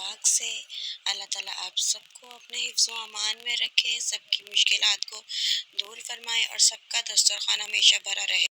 पाक से। अल्लाह ताला आप सबको अपने हिफ्ज़ व अमान में रखे, सबकी मुश्किलात को दूर फरमाए और सबका दस्तरखान हमेशा भरा रहे।